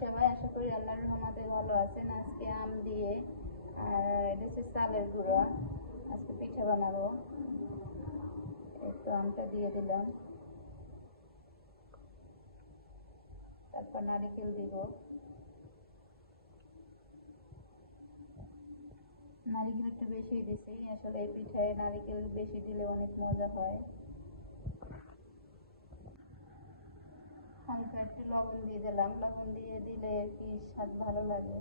সবাই? আশা করি আল্লাহর রহমতে ভালো আছেন। আজকে আম দিয়ে আর এটা হচ্ছে চালের গুঁড়া। আজকে পিঠা বানাবো। একটু আমটা দিয়ে দিলাম, তারপর নারিকেল দিব। নারিকেল একটু বেশি দিছি, আসলে এই পিঠায় নারিকেল বেশি দিলে অনেক মজা হয়। হালকা একটু লবণ দিয়ে দিলাম, লবণ দিয়ে দিলে আর কি স্বাদ ভালো লাগে।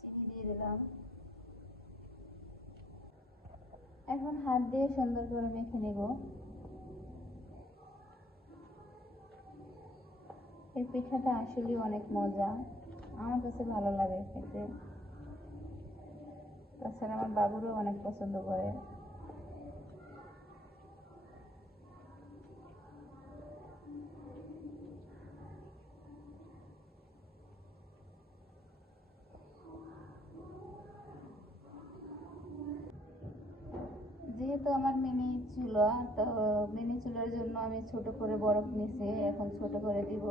চিনি দিয়ে দিলাম। এখন হাত দিয়ে সুন্দর করে মেখে নিব। এই পিঠাটা আসলে অনেক মজা, আমার কাছে ভালো লাগে খেতে। তাছাড়া আমার বাবুরও অনেক পছন্দ করে। যেহেতু আমার মিনি চুলা, তো মিনি চুলার জন্য আমি ছোট করে বরফ নিছি, এখন ছোট করে দিব।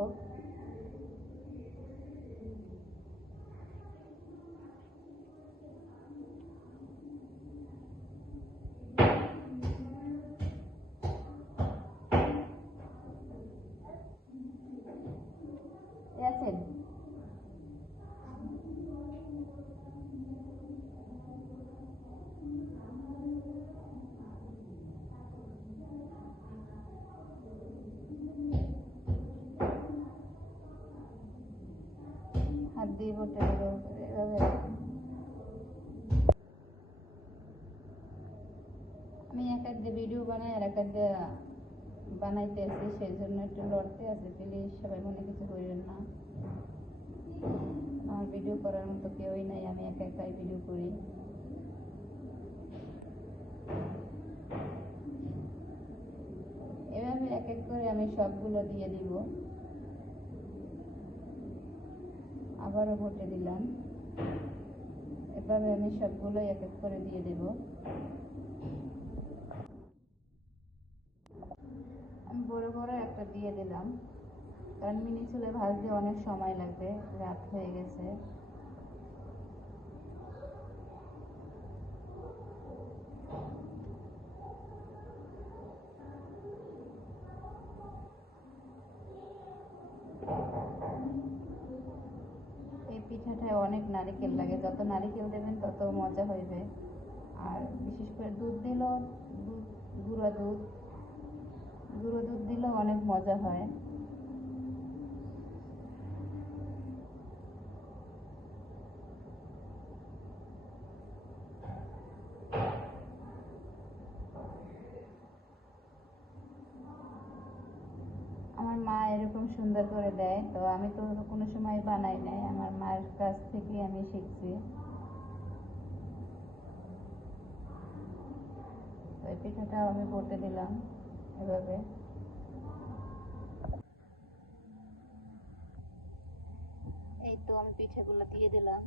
আছেন হাত দিয়ে বটে এভাবে। আমি এক হাত দিয়ে ভিডিও বানাই আর এক হাত দিয়ে বানাইতে আছি, সেই জন্য একটু লড়তে আছে। প্লিজ সবাই মনে কিছু করিবেন না, আমার ভিডিও করার মতো কেউই নাই, আমি একা একাই ভিডিও করি। এভাবে এক এক করে আমি সবগুলো দিয়ে দিব। আবারও ঘটে দিলাম। এভাবে আমি সবগুলো এক এক করে দিয়ে দেব। আমি বড় বড় একটা দিয়ে দিলাম, কারণ মিনি চুলে ভাজতে অনেক সময় লাগবে, রাত হয়ে গেছে। এই পিঠাটায় অনেক নারিকেল লাগে, যত নারিকেল দেবেন তত মজা হইবে। আর বিশেষ করে দুধ দিলেও, গুঁড়ো দুধ দিলেও অনেক মজা হয়। আমার মা এরকম সুন্দর করে দেয়, তো আমি তো কোনো সময় বানাই নাই, আমার মায়ের কাছ থেকে আমি শিখছি। তো এই পিঠাটাও আমি বটে দিলাম এভাবে। এই তো আমি পিঠাগুলো দিয়ে দিলাম।